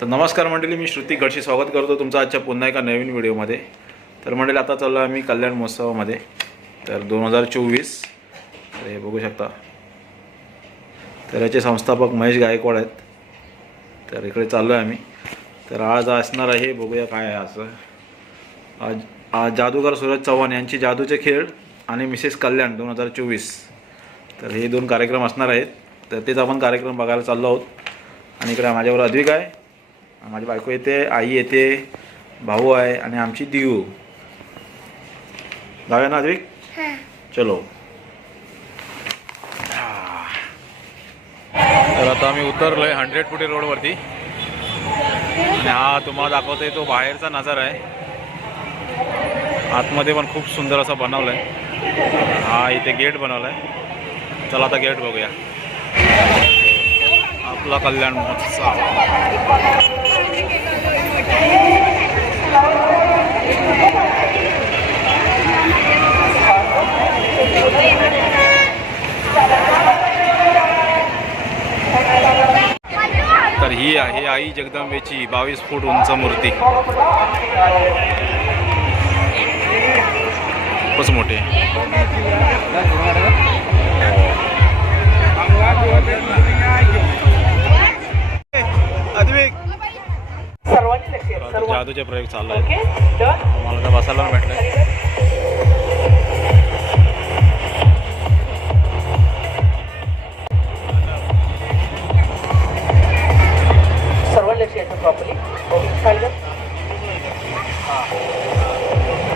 तर नमस्कार मंडळी मी श्रुती गडशी स्वागत करतो तुमचं आजच्या पुन्हा एका नवीन व्हिडिओमध्ये. तर मंडळी आता चाललो आहे आम्ही कल्याण महोत्सवामध्ये. तर दोन हजार चोवीस तर हे बघू शकता. तर याचे संस्थापक महेश गायकवाड आहेत. तर इकडे चाललो आहे आम्ही. तर आज असणार आहे बघूया काय आहे असं. आज आज जादूगार सूरज चव्हाण यांची जादूचे खेळ आणि मिसेस कल्याण दोन हजार चोवीस. तर हे दोन कार्यक्रम असणार आहेत. तर तेच आपण कार्यक्रम बघायला चाललो आहोत. आणि इकडे माझ्यावर अद्विक आहे. माझी बायको येते आई येते भाऊ आहे आणि आमची दिऊ. जाऊया ना अद्विक चलो. तर आता आम्ही उतरलो आहे हंड्रेड फुटी रोडवरती आणि हा तुम्हाला दाखवतोय तो बाहेरचा नजारा आहे. आतमध्ये पण खूप सुंदर असा बनवला आहे हा इथे गेट बनवला आहे चला आता गेट बघूया. आपला कल्याण महोत्सव. तर ही आहे आई जगदंबेची बावीस फूट उंच मूर्ती. खूपच मोठी. जादूचे प्रयोग चालू आहेत. डन मला काय बसायला भेटलं.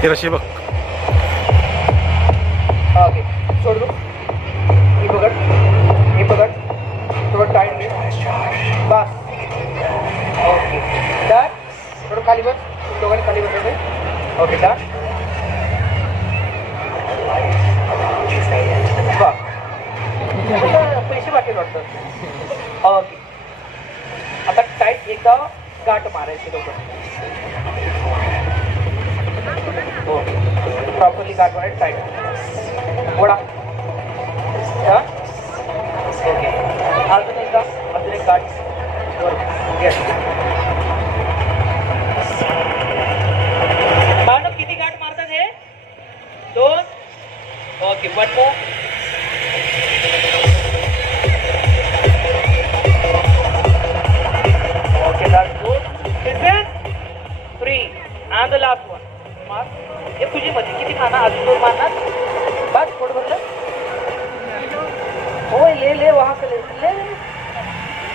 हे रशी बघ. ओके सोड. दो ही पकड. ही पकड. थोडं टाईट घे. बस. खाली बस. तुम्ही दोघांनी खाली बसायचं ओके डन पैसे बाकी वाटतं? ओके आता टाईट एकदा गाठ मारायची दोघं. हो. प्रॉपरली गाठ मारायची टाईट वडा हां ओके अजून एकदा अजून एक गाठ. वर Yes.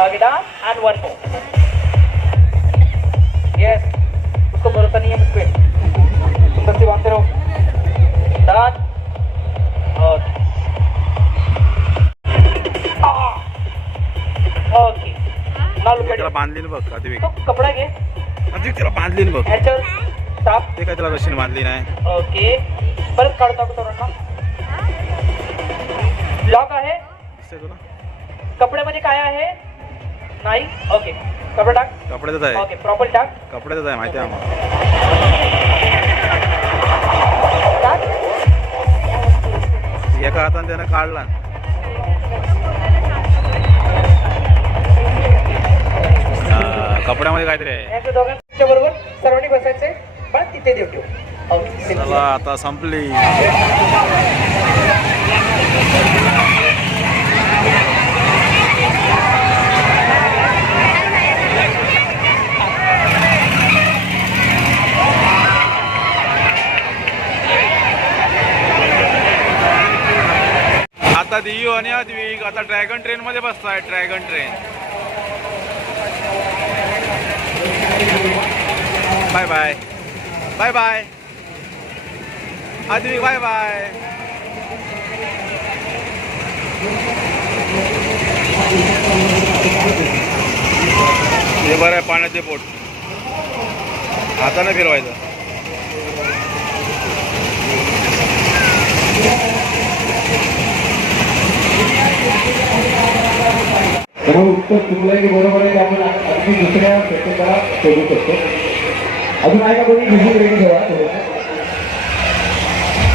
आगे down and one more yes उसको भरोसा नहीं है मुझ पे। तुम बस से बांधते रहो। Done okay okay now look त्याला बांधली ना बघ अद्विक तो कपडा घे अद्विक त्याला बांधली ना बघ ह्याच्यावर टाप ते काय त्याला रशीने बांधली नाही ओके परत टाकू तोरणा लॉक आहे कपड्यामध्ये काय आहे नाही? ओके कपडा टाक. कपड्यातच आहे. ओके प्रॉपर टाक. कपड्यातच आहे माहिती आहे आम्हाला. एका हाताने त्यानं काढला. कपड्यामध्ये काहीतरी आहे. दोघांच्या बरोबर सर्वांनी बसायचे पण तिथे देऊ ठेवू. ओके चला आता संपली. आता आणि अद्विक आता ड्रॅगन ट्रेनमध्ये बसताय dragon train bye bye bye bye Advik bye bye हे बरं आहे पाण्याचे पोट हाताने फिरवायचं. এবং উত্तर तुमलाही बरोबर आपण अगदी दुसऱ्या प्रत्येकाला शोधू शकतो अजून आहे का कोणी दुसरी रेडी ठेवा थोडंसं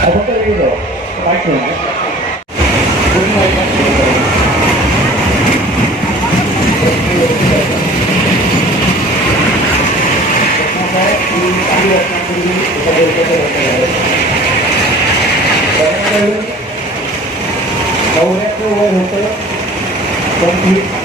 असं तर रेडी ठेवा वाईट नाही नवऱ्याचं वय होतं पण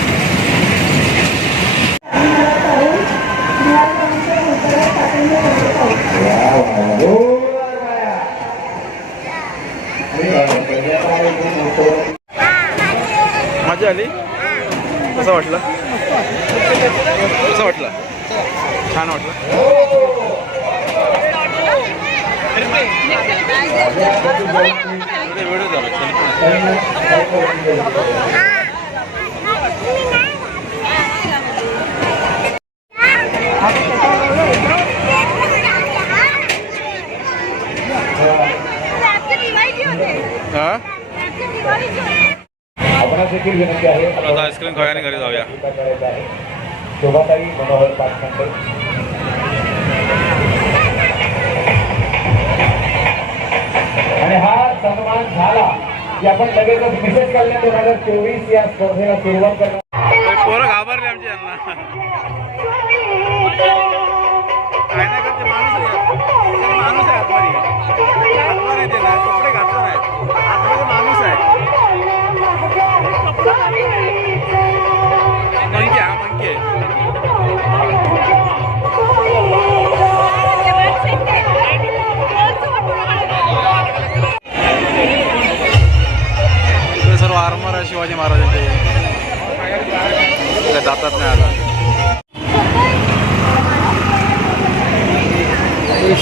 वाटलं? कसं वाटलं? छान वाटलं. झाला हा? आपणास देखील विनंती आहे. आता आईस्क्रीम आणि घरी जाऊया. शोभाताई मनोहर पाचखंडे आणि हा सन्मान झाला की आपण लगेचच मिसेस कल्याण दोन हजार चोवीस या स्पर्धेला सुरुवात करणार पोरं घाबरले आमची यांना. काय नाही करते माणूस आहे माणूस आहे आतमध्ये. आतमध्ये नाही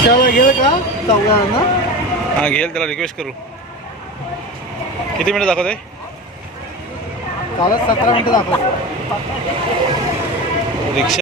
रिक्षावर गेलं का? चौघांना हा घेईल त्याला रिक्वेस्ट करू. किती मिनिटं दाखवते चालत सतरा मिनिटं दाखव रिक्षा